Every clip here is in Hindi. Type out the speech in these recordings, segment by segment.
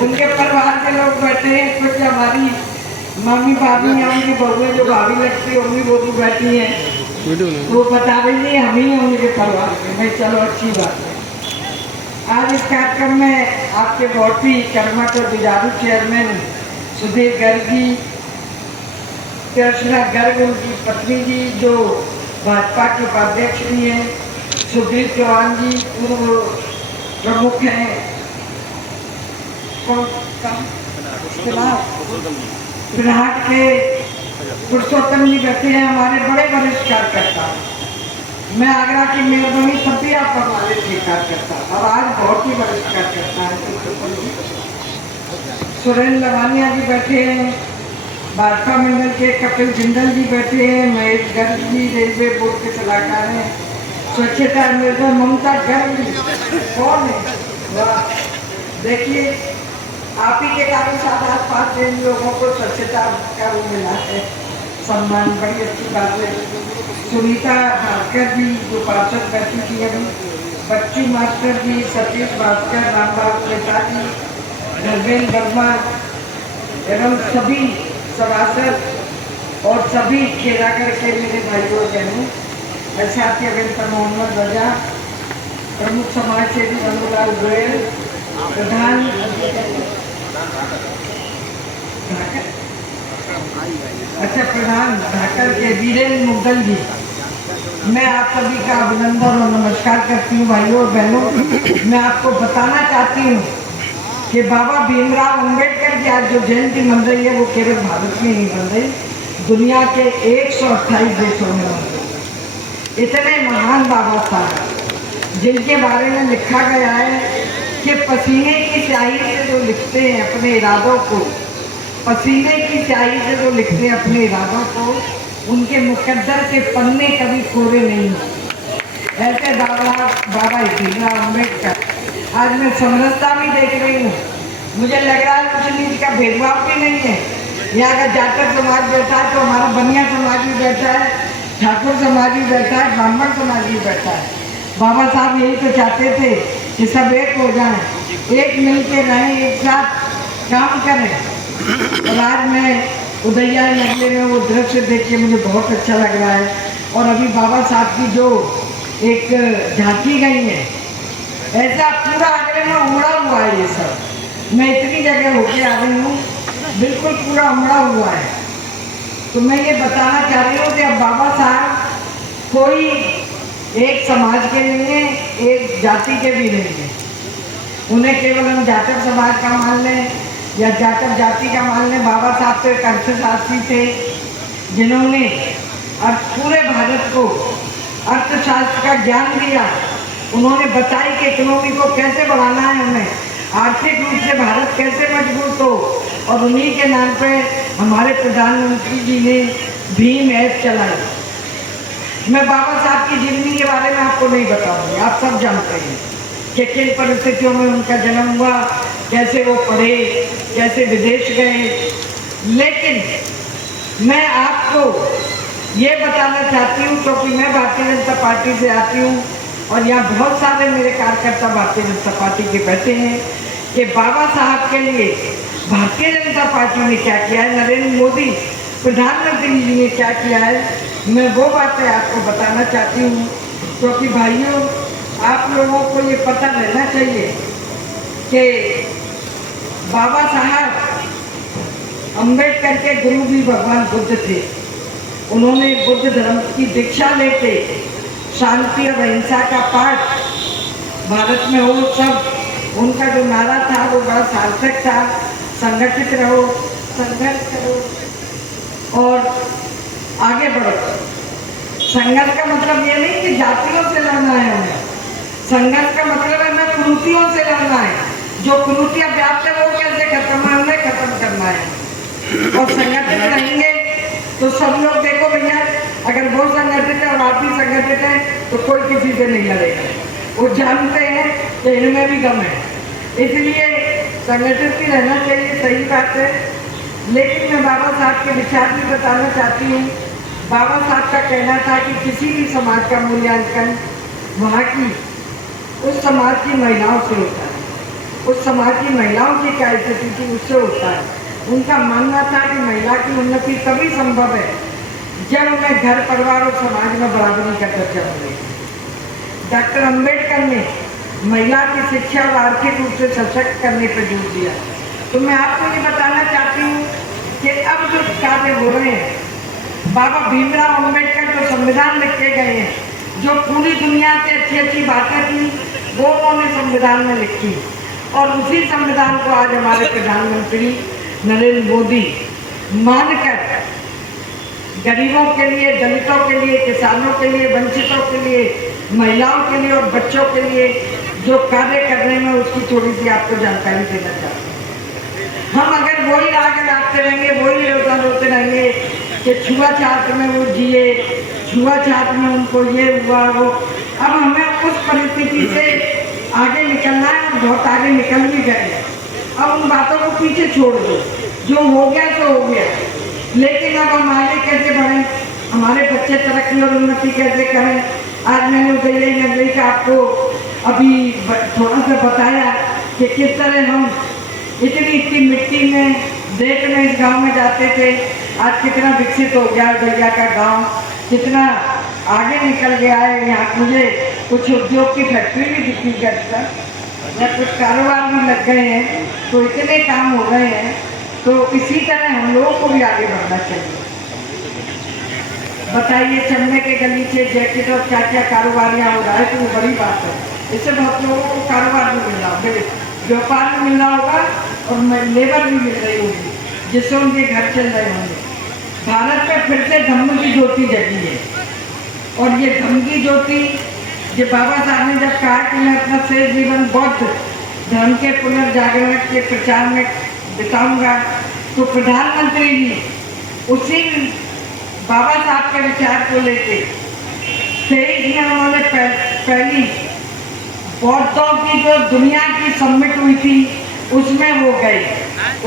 उनके परिवार के लोग बैठे हैं, कुछ हमारी मम्मी भाभी हैं, उनकी बहुएं जो भाभी लगती होंगी वो भी बैठी हैं। वो बता रही नहीं हम ही हैं उनके परिवार में। मैं चलो अच्छी बात है। आज इस कार्यक्रम में आपके बहुत ही कर्मठ और जुझारू चेयरमैन सुधीर गर्ग जी, कृष्णा गर्ग उनकी पत्नी जी जो भाजपा के उपाध्यक्ष भी हैं, सुधीर चौहान जी पूर्व प्रमुख हैं, फिलहाल के पुरुषोत्तम जी बैठे हैं, हमारे बड़े वरिष्ठ कार्यकर्ता। मैं आगरा की मेहरबानी तब भी आप हमारे स्वीकार करता और आज बहुत ही वरिष्ठ कार्यकर्ता है। सुरेंद्र लवानिया जी बैठे हैं, भाजपा मंडल के कपिल जिंदल जी बैठे हैं, महेश गर्ग जी रेलवे बोर्ड के सलाहकार हैं, स्वच्छता निर्भर ममता गर्ग जी कौन है? देखिए आप ही के कारण 7-8 लोगों को स्वच्छता का वो मिला है सम्मान, बड़ी अच्छी बात है। सुनीता भास्कर जी जो पार्षद बैठी थी अभी, बच्चू मास्टर जी, सतीश भास्कर, रामबाग नेता जी, धर्मेंद्र वर्मा एवं सभी सभासद और सभी खेलाकर के मेरे भाइयों बहनों, साथी अभिनेता मोहम्मद रजा, प्रमुख समाज सेवी रघुलाल गोयल, प्रधान प्रधान ढाकर के वीरेंद्र मुगल जी, मैं आप सभी का अभिनंदन और नमस्कार करती हूँ भाइयों और बहनों। मैं आपको बताना चाहती हूँ कि बाबा भीमराव अंबेडकर की आज जो जयंती बन रही है वो केवल भारत में नहीं बन रही, दुनिया के 128 देशों में बन रही। इतने महान बाबा साहब जिनके बारे में लिखा गया है कि पसीने की स्याही से जो लिखते हैं अपने इरादों को, पसीने की स्याही से जो लिखते हैं अपने इरादों को, उनके मुकद्दर के पन्ने कभी कोरे नहीं होते। ऐसे बाबा भीमराव अम्बेडकर आज मैं समरसता भी देख रही हूँ। मुझे लग रहा है ऊंच नीच का भेदभाव भी नहीं है। यहाँ का जाटक समाज बैठा है तो हमारा बनिया समाज भी बैठा है, ठाकुर समाज भी बैठा है, ब्राह्मण समाज भी बैठा है। बाबा साहब यही तो चाहते थे कि सब एक हो जाएं, एक मिल के रहें, एक साथ काम करें। और आज मैं उदया नगले में वो दृश्य देख के मुझे बहुत अच्छा लग रहा है। और अभी बाबा साहब की जो एक झांकी गई है, ऐसा पूरा आगरे में उमड़ा हुआ है ये सब। मैं इतनी जगह होके आ रही हूँ, बिल्कुल पूरा उमड़ा हुआ है। तो मैं ये बताना चाह रही हूँ कि अब बाबा साहब कोई एक समाज के नहीं है, एक जाति के भी नहीं है। उन्हें केवल हम जाटक समाज का मान लें या जाटक जाति का मान लें, बाबा साहब तो एक अर्थशास्त्री थे जिन्होंने पूरे भारत को अर्थशास्त्र का ज्ञान दिया। उन्होंने बताई कि इकोनॉमी को कैसे बढ़ाना है, हमें आर्थिक रूप से भारत कैसे मजबूत हो। और उन्हीं के नाम पे हमारे प्रधानमंत्री जी ने भीम ऐप चलाई। मैं बाबा साहब की जीवनी के बारे में आपको नहीं बताऊंगी, आप सब जानते हैं कि किन परिस्थितियों में उनका जन्म हुआ, कैसे वो पढ़े, कैसे विदेश गए। लेकिन मैं आपको ये बताना चाहती हूँ, क्योंकि मैं भारतीय जनता पार्टी से आती हूँ और यहाँ बहुत सारे मेरे कार्यकर्ता भारतीय जनता पार्टी के बैठे हैं, कि बाबा साहब के लिए भारतीय जनता पार्टी ने क्या किया है, नरेंद्र मोदी प्रधानमंत्री जी ने क्या किया है। मैं वो बातें आपको बताना चाहती हूँ, क्योंकि भाइयों आप लोगों को ये पता रहना चाहिए कि बाबा साहब अम्बेडकर के गुरु भी भगवान बुद्ध थे। उन्होंने बुद्ध धर्म की दीक्षा लेके शांति और अहिंसा का पाठ भारत में हो, सब उनका जो नारा था वो बड़ा सार्थक था। संगठित रहो, संघर्ष करो और आगे बढ़ो। संघर्ष का मतलब ये नहीं कि जातियों से लड़ना है हमें, संघर्ष का मतलब है हमें कुरीतियों से लड़ना है। जो कुरीतियां व्याप्त है वो कैसे खत्म है, हमें खत्म करना है। और संगठित रहेंगे तो सब लोग, देखो भैया अगर वो संगठित है और आप भी संगठित है तो कोई किसी से नहीं लड़ेगा। वो जानते हैं कि इनमें भी दम है, इसलिए संगठित भी रहना चाहिए, सही बात है। लेकिन मैं बाबा साहब के विचार भी बताना चाहती हूँ। बाबा साहब का कहना था कि किसी भी समाज का मूल्यांकन वहाँ की उस समाज की महिलाओं से होता है। उस समाज की महिलाओं की क्या स्थिति थी उससे होता है। उनका मानना था कि महिला की उन्नति तभी संभव है जब उन्हें घर परिवार और समाज में बराबरी का दर्जा मिलेगा। डॉक्टर अंबेडकर ने महिला की शिक्षा और आर्थिक रूप से सशक्त करने पर जोर दिया। तो मैं आपको ये बताना चाहती हूँ कि अब जो कार्य हो रहे हैं, बाबा भीमराव अंबेडकर जो संविधान लिख के गए हैं, जो पूरी दुनिया से अच्छी अच्छी बातें थी वो उन्होंने संविधान में लिखी, और उसी संविधान को आज हमारे प्रधानमंत्री नरेंद्र मोदी मानकर गरीबों के लिए, दलितों के लिए, किसानों के लिए, वंचितों के लिए, महिलाओं के लिए और बच्चों के लिए जो कार्य कर रहे हैं उसकी थोड़ी सी आपको जानकारी देना चाहते हैं। हम अगर वही आगे लाते रहेंगे, वही रोता रोते रहेंगे कि छुआछूत में वो जिए, छुआछूत में उनको ये हुआ वो, अब हमें उस परिस्थिति से आगे निकलना है और बहुत आगे निकल भी गए। अब उन बातों को पीछे छोड़ दो, जो हो गया तो हो गया, लेकिन अब हम आगे कैसे बढ़ें, हमारे बच्चे तरक्की और उन्नति कैसे करें। आज मैंने उदय नगरी का आपको अभी थोड़ा सा बताया कि किस तरह हम इतनी मिट्टी में देख में इस गांव में जाते थे, आज कितना विकसित हो गया भैया का गांव, कितना आगे निकल गया है। यहाँ मुझे कुछ उद्योग की फैक्ट्री भी दिखी करता या कुछ कारोबार भी लग गए हैं, तो इतने काम हो रहे हैं। तो इसी तरह हम लोगों को भी आगे बढ़ना चाहिए। बताइए, चमड़े के गलीचे, जैकेट और क्या क्या कारोबार यहाँ हो रहा है, तो वो बड़ी बात है। इससे बहुत लोगों को कारोबार भी मिल रहा होगा, व्यापार भी मिल रहा होगा और लेबर भी मिल रही होगी, जिससे उनके घर चल रहे होंगे। भारत में फिर से धम्म की ज्योति जगी है, और ये धम्म की ज्योति ये बाबा साहब ने जब कहा कि मैं अपना शेष जीवन बौद्ध धर्म के पुनर्जागरण के प्रचार में बिताऊंगा, तो प्रधानमंत्री जी उसी बाबा साहब के विचार को लेके 23 में उन्होंने पहली बौद्धों की जो दुनिया की समिट हुई थी उसमें वो गए,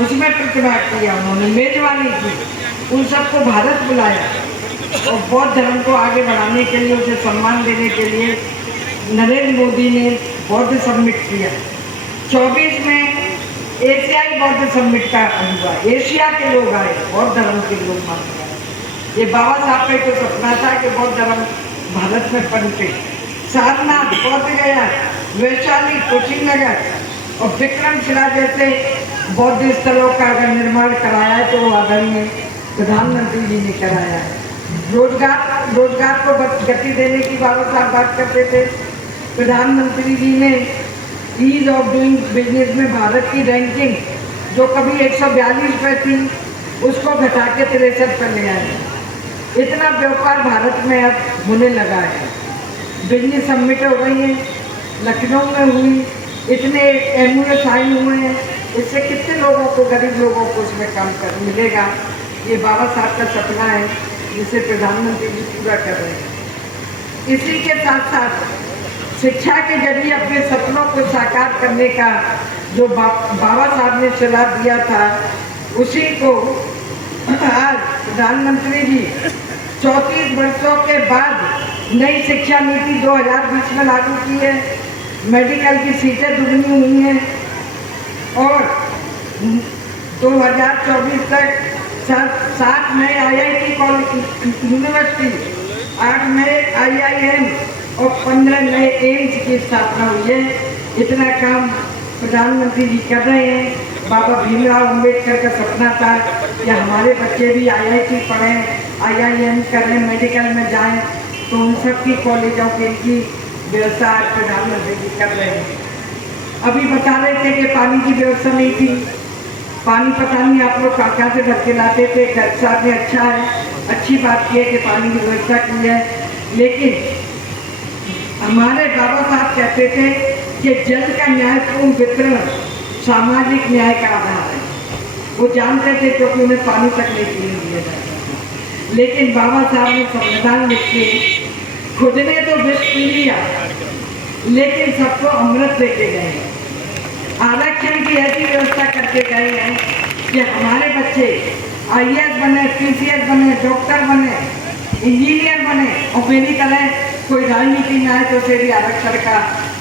उसमें प्रतिभाग किया, उन्होंने मेजबानी की, उन सबको भारत बुलाया और बौद्ध धर्म को आगे बढ़ाने के लिए, उसे सम्मान देने के लिए नरेंद्र मोदी ने बौद्ध समिट किया। 24 में एशियाई बौद्ध समिट का हुआ, एशिया के लोग आए, बौद्ध धर्म के लोग माने गए। ये बाबा साहब का तो सपना था कि बौद्ध धर्म भारत में पनपे। सारनाथ, बौद्ध गया, वैशाली, कुशीनगर और विक्रमशिला जैसे बौद्ध स्थलों का अगर निर्माण कराया है तो वो आदरणीय प्रधानमंत्री जी ने कराया है। रोजगार को गति देने की बाबा साहब बात करते थे। प्रधानमंत्री जी ने ईज ऑफ डूइंग बिजनेस में भारत की रैंकिंग जो कभी 142 पे थी उसको घटा के 63 पर ले आए। इतना व्यापार भारत में अब होने लगा है। बिजनेस समिट हो रही है, लखनऊ में हुई, इतने MOU साइन हुए हैं, इससे कितने लोगों को, गरीब लोगों को इसमें काम कर मिलेगा। ये बाबा साहब का सपना है जिसे प्रधानमंत्री जी पूरा कर रहे हैं। इसी के साथ साथ शिक्षा के जरिए अपने सपनों को साकार करने का जो बाबा साहब ने सलाह दिया था, उसी को आज प्रधानमंत्री जी 34 वर्षों के बाद नई शिक्षा नीति 2020 में लागू की है। मेडिकल की सीटें दुगनी हुई हैं और 2024 तक 7 नए IIT कॉलेज यूनिवर्सिटी, 8 नए IIM और 15 नए एम्स की स्थापना हुई है। इतना काम प्रधानमंत्री जी कर रहे हैं। बाबा भीमराव अंबेडकर का सपना था कि हमारे बच्चे भी IIT पढ़ें, IIM करें, मेडिकल में जाएं, तो उन सब की कॉलेजों की इनकी व्यवस्था प्रधानमंत्री जी कर रहे हैं। अभी बता रहे थे कि पानी की व्यवस्था नहीं थी, पानी पता नहीं आप लोग कहाँ से भर के लाते थे। साहब ने अच्छा है, अच्छी बात की है कि पानी की व्यवस्था की है, लेकिन हमारे बाबा साहब कहते थे कि जल का न्यायपूर्ण वितरण सामाजिक न्याय का आधार है। वो जानते थे क्योंकि उन्हें पानी तक नहीं पीने दिया जाता था। लेकिन बाबा साहब ने संविधान लिख के खुद ने तो विष पी लिया, लेकिन सबको अमृत देके गए। आरक्षण की ऐसी व्यवस्था करके गए हैं कि हमारे बच्चे IAS बने, PCS बने, डॉक्टर बने, इंजीनियर बने, और मेरी तरह कोई राजनीति में आए तो उसे भी आरक्षण का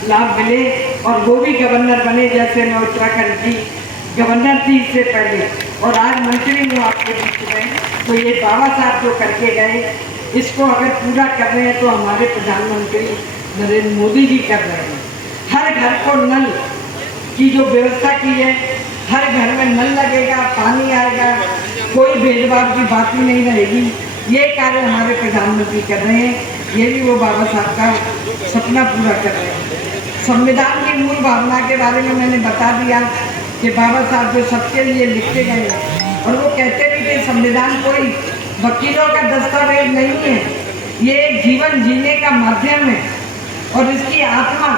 लाभ मिले। और वो भी गवर्नर बने जैसे मैं उत्तराखंड की गवर्नर थी इससे पहले, और आज मंत्री हूँ आपके बीच में। तो ये बाबा साहब जो करके गए, इसको अगर पूरा कर रहे हैं तो हमारे प्रधानमंत्री नरेंद्र मोदी जी कर रहे हैं। हर घर को नल की जो व्यवस्था की है, हर घर में नल लगेगा, पानी आएगा, कोई भेदभाव की बात ही नहीं रहेगी। ये कार्य हमारे प्रधानमंत्री कर रहे हैं। ये भी वो बाबा साहब का सपना पूरा कर रहे हैं। संविधान की मूल भावना के बारे में मैंने बता दिया कि बाबा साहब जो सबके लिए लिखते गए, और वो कहते भी थे संविधान कोई वकीलों का दस्तावेज नहीं है, ये एक जीवन जीने का माध्यम है और इसकी आत्मा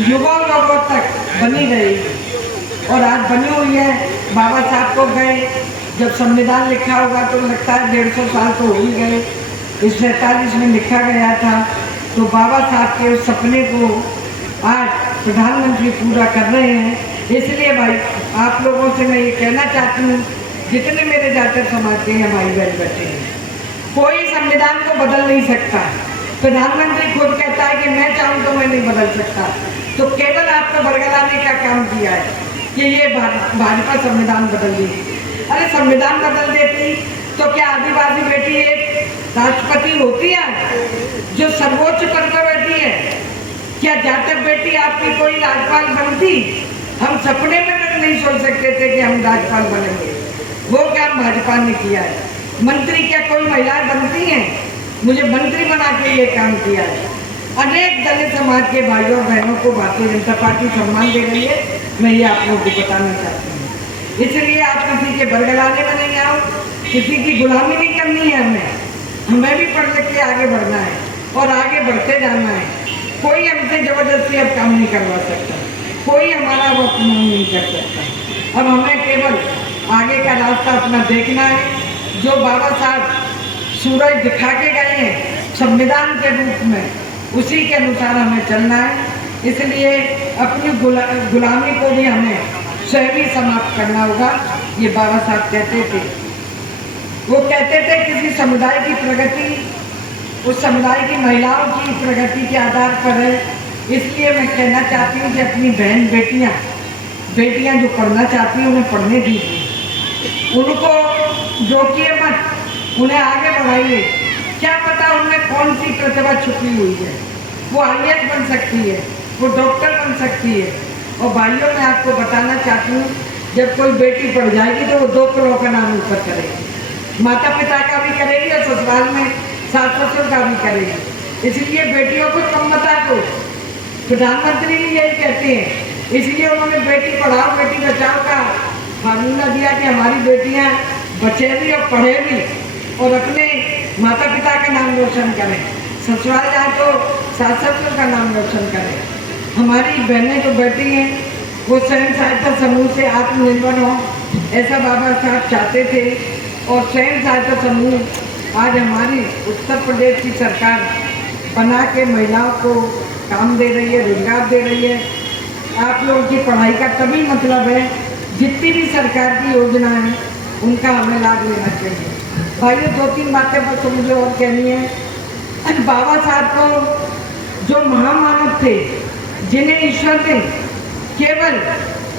युगों युगों तक बनी रहेगी। और आज बनी हुई है। बाबा साहब को गए जब संविधान लिखा होगा तो लगता है 150 साल तो हो ही गए। इस 47 में लिखा गया था। तो बाबा साहब के उस सपने को आज प्रधानमंत्री पूरा कर रहे हैं। इसलिए भाई आप लोगों से मैं ये कहना चाहती हूँ, जितने मेरे जाकर समाज के हैं भाई बहन बैठे हैं, कोई संविधान को बदल नहीं सकता। प्रधानमंत्री खुद कहता है कि मैं चाहूँ तो मैं नहीं बदल सकता। तो केवल आपको बरगलाने का काम किया है कि ये भाजपा संविधान बदल देगी। अरे संविधान बदल देती तो क्या आदिवासी बेटी एक राष्ट्रपति होती है जो सर्वोच्च पद पर बैठी है? क्या जाटक बेटी आपकी कोई राज्यपाल बनती? हम सपने में नहीं सोच सकते थे कि हम राज्यपाल बनेंगे। वो काम भाजपा ने किया है। मंत्री क्या कोई महिलाएं बनती हैं? मुझे मंत्री बना के ये काम किया है। अनेक दलित समाज के भाइयों बहनों को भारतीय जनता पार्टी सम्मान दे रही है। मैं ये आप लोगों को बताना चाहती हूँ। इसलिए आप किसी के बरगलाने में नहीं आओ, किसी की गुलामी नहीं करनी है। हमें भी पढ़ लिख के आगे बढ़ना है और आगे बढ़ते जाना है। कोई हमसे जबरदस्ती अब काम नहीं करवा सकता, कोई हमारा वो अपमान नहीं कर सकता। अब हमें केवल आगे का रास्ता अपना देखना है। जो बाबा साहब सूरज दिखा के गए हैं संविधान के रूप में, उसी के अनुसार हमें चलना है। इसलिए अपनी गुलामी को भी हमें स्वयं ही समाप्त करना होगा। ये बाबा साहब कहते थे। वो कहते थे किसी समुदाय की प्रगति उस समुदाय की महिलाओं की प्रगति के आधार पर है। इसलिए मैं कहना चाहती हूँ कि अपनी बहन बेटियाँ जो पढ़ना चाहती हैं उन्हें पढ़ने दीजिए, उनको रोकिए मत, उन्हें आगे बढ़ाइए। क्या पता उनमें कौन सी प्रतिभा छुपी हुई है। वो IAS बन सकती है, वो डॉक्टर बन सकती है। और भाइयों मैं आपको बताना चाहती हूँ, जब कोई बेटी पढ़ जाएगी तो वो 2 करोड़ का नाम ऊपर करेगी, माता पिता का भी करेगी और ससुराल में सास ससुर का भी करेगी। इसलिए बेटियों को कम मत आको। प्रधानमंत्री भी यही कहते हैं। इसलिए उन्होंने बेटी पढ़ाओ बेटी बचाओ का फार्मूला दिया कि हमारी बेटियाँ बचे भी और पढ़े भी और अपने माता पिता का नाम रोशन करें, ससुराल जाए तो सास ससुर का नाम रोशन करें। हमारी बहनें जो बैठी हैं वो स्वयं सहायता समूह से आत्मनिर्भर हों, ऐसा बाबा साहब चाहते थे। और स्वयं सहायता समूह आज हमारी उत्तर प्रदेश की सरकार बना के महिलाओं को काम दे रही है, रोजगार दे रही है। आप लोगों की पढ़ाई का तभी मतलब है, जितनी भी सरकार की योजना है उनका हमें लाभ लेना चाहिए। भाइयों 2-3 बातें बस मुझे और कहनी है। बाबा साहब को जो महामानव थे, जिन्हें ईश्वर ने केवल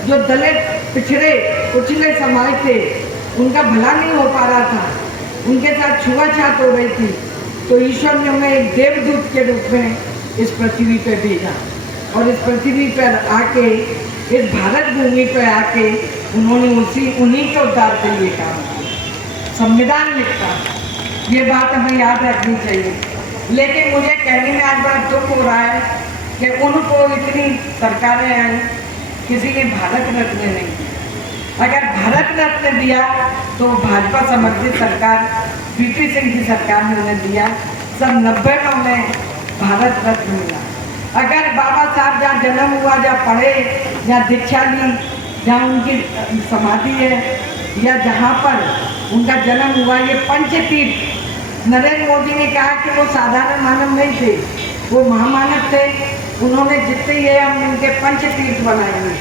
जो दलित पिछड़े कुचले समाज थे उनका भला नहीं हो पा रहा था, उनके साथ छुआछूत हो रही थी, तो ईश्वर ने उन्हें एक देवदूत के रूप में इस पृथ्वी पे भेजा। और इस पृथ्वी पर आके, इस भारत भूमि पर आके उन्होंने उन्हीं के उद्धार के लिए काम किया, संविधान लिखा। ये बात हमें याद रखनी चाहिए। लेकिन मुझे कहने में आज बड़ा दुख हो रहा है कि उनको इतनी सरकारें आई, किसी ने भारत रत्न नहीं दिया। अगर भारत रत्न दिया तो भाजपा समर्थित सरकार PP सिंह की सरकार ने उन्हें दिया। सन 90 में उन्हें भारत रत्न मिला। अगर बाबा साहब जहाँ जन्म हुआ, जहाँ पढ़े, जहाँ दीक्षा ली, जहाँ उनकी समाधि है या जहाँ पर उनका जन्म हुआ, ये पंचतीर्थ। नरेंद्र मोदी ने कहा कि वो साधारण मानव नहीं थे, वो महामानव थे। उन्होंने जितने ये हम उनके पंचतीर्थ बनाए,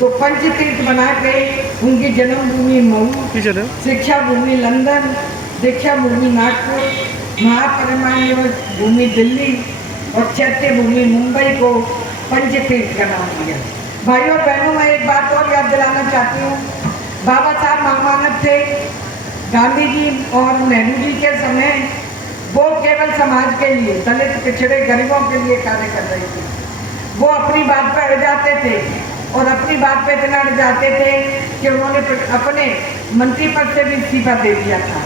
तो पंचतीर्थ बना के उनकी जन्मभूमि मऊ, शिक्षा भूमि लंदन, दीक्षा भूमि नागपुर, महापरिनिर्वाण भूमि दिल्ली और चैत्य भूमि मुंबई को पंचतीर्थ का नाम दिया। भाइयों और बहनों, मैं एक बात और याद दिलाना चाहती हूँ, बाबा साहब महामानव थे। गांधी जी और नेहरू जी के समय वो केवल समाज के लिए, दलित पिछड़े गरीबों के लिए कार्य कर रहे थे। वो अपनी बात पर अड़ जाते थे और अपनी बात पे इतना अड़ जाते थे कि उन्होंने अपने मंत्री पद से भी इस्तीफा दे दिया था।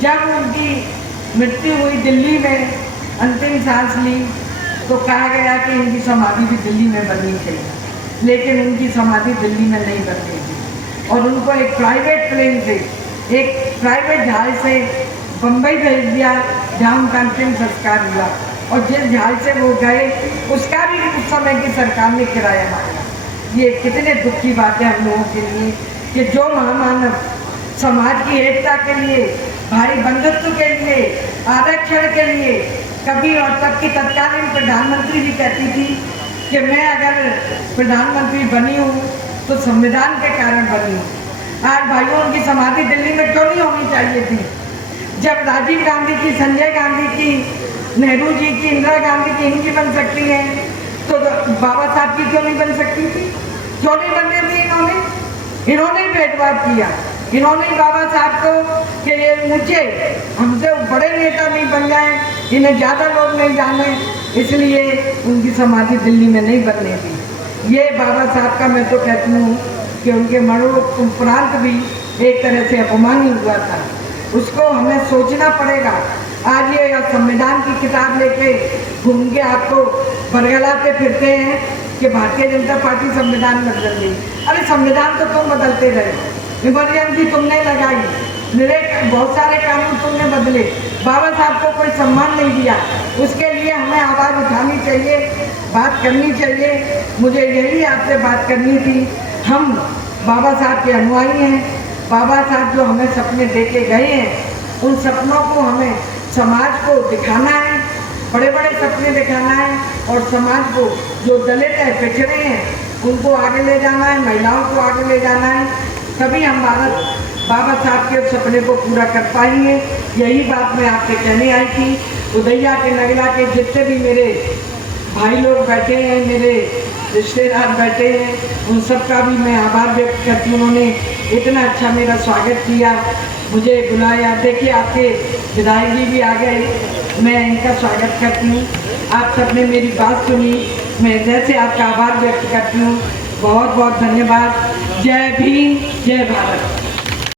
जब उनकी मृत्यु हुई, दिल्ली में अंतिम सांस ली, तो कहा गया कि इनकी समाधि भी दिल्ली में बननी चाहिए, लेकिन उनकी समाधि दिल्ली में नहीं बन रही थी और उनको एक प्राइवेट प्लेन से, एक प्राइवेट जहाज से बम्बई भेज दिया, जहाँ उनका अंतिम संस्कार हुआ। और जिस जहाज से वो गए उसका भी उस समय की सरकार ने किराया मांगा। ये कितने दुख की बात है हम लोगों के लिए कि जो महामानव समाज की एकता के लिए, भाई बंधुत्व के लिए, आरक्षण के लिए, कभी और तब की तत्कालीन प्रधानमंत्री भी कहती थी कि मैं अगर प्रधानमंत्री बनी हूँ तो संविधान के कारण बनी हूँ। आज भाइयों, उनकी समाधि दिल्ली में क्यों नहीं होनी चाहिए थी? जब राजीव गांधी की, संजय गांधी की, नेहरू जी की, इंदिरा गांधी की इनकी बन सकती है, तो बाबा साहब की क्यों नहीं बन सकती थी? क्यों नहीं बनने दी इन्होंने भेदभाव किया। इन्होंने बाबा साहब को कि ये ऊंचे, हमसे बड़े नेता नहीं बन जाए, इन्हें ज़्यादा लोग नहीं जाने, इसलिए उनकी समाधि दिल्ली में नहीं बनने दी। ये बाबा साहब का मैं तो कहती हूँ कि उनके मरणोपरांत भी एक तरह से अपमान ही हुआ था। उसको हमें सोचना पड़ेगा। आज ये संविधान की किताब लेके घूम के आपको बरगलाते फिरते हैं कि भारतीय जनता पार्टी संविधान बदल गई। अरे संविधान तो तुम बदलते रहे, इमरजेंसी तुमने लगाई, मेरे बहुत सारे कानून तुमने बदले, बाबा साहब को कोई सम्मान नहीं दिया। उसके लिए हमें आवाज़ उठानी चाहिए, बात करनी चाहिए। मुझे यही आपसे बात करनी थी। हम बाबा साहब के अनुयायी हैं। बाबा साहब जो हमें सपने देके गए हैं, उन सपनों को हमें समाज को दिखाना है, बड़े बड़े सपने दिखाना है और समाज को, जो दलित है, पिछड़े हैं, उनको आगे ले जाना है, महिलाओं को आगे ले जाना है। तभी हम बाबा साहब के सपने को पूरा कर पाएंगे। यही बात मैं आपसे कहने आई थी। उदैया के, नगला के जितने भी मेरे भाई लोग बैठे हैं, मेरे रिश्तेदार बैठे हैं, उन सब का भी मैं आभार व्यक्त करती हूँ। उन्होंने इतना अच्छा मेरा स्वागत किया, मुझे बुलाया। देखिए, आपके विधायक जी भी आ गए, मैं इनका स्वागत करती हूँ। आप सबने मेरी बात सुनी, मैं हृदय से आपका आभार व्यक्त करती हूँ। बहुत बहुत धन्यवाद। जय भीम, जय भारत।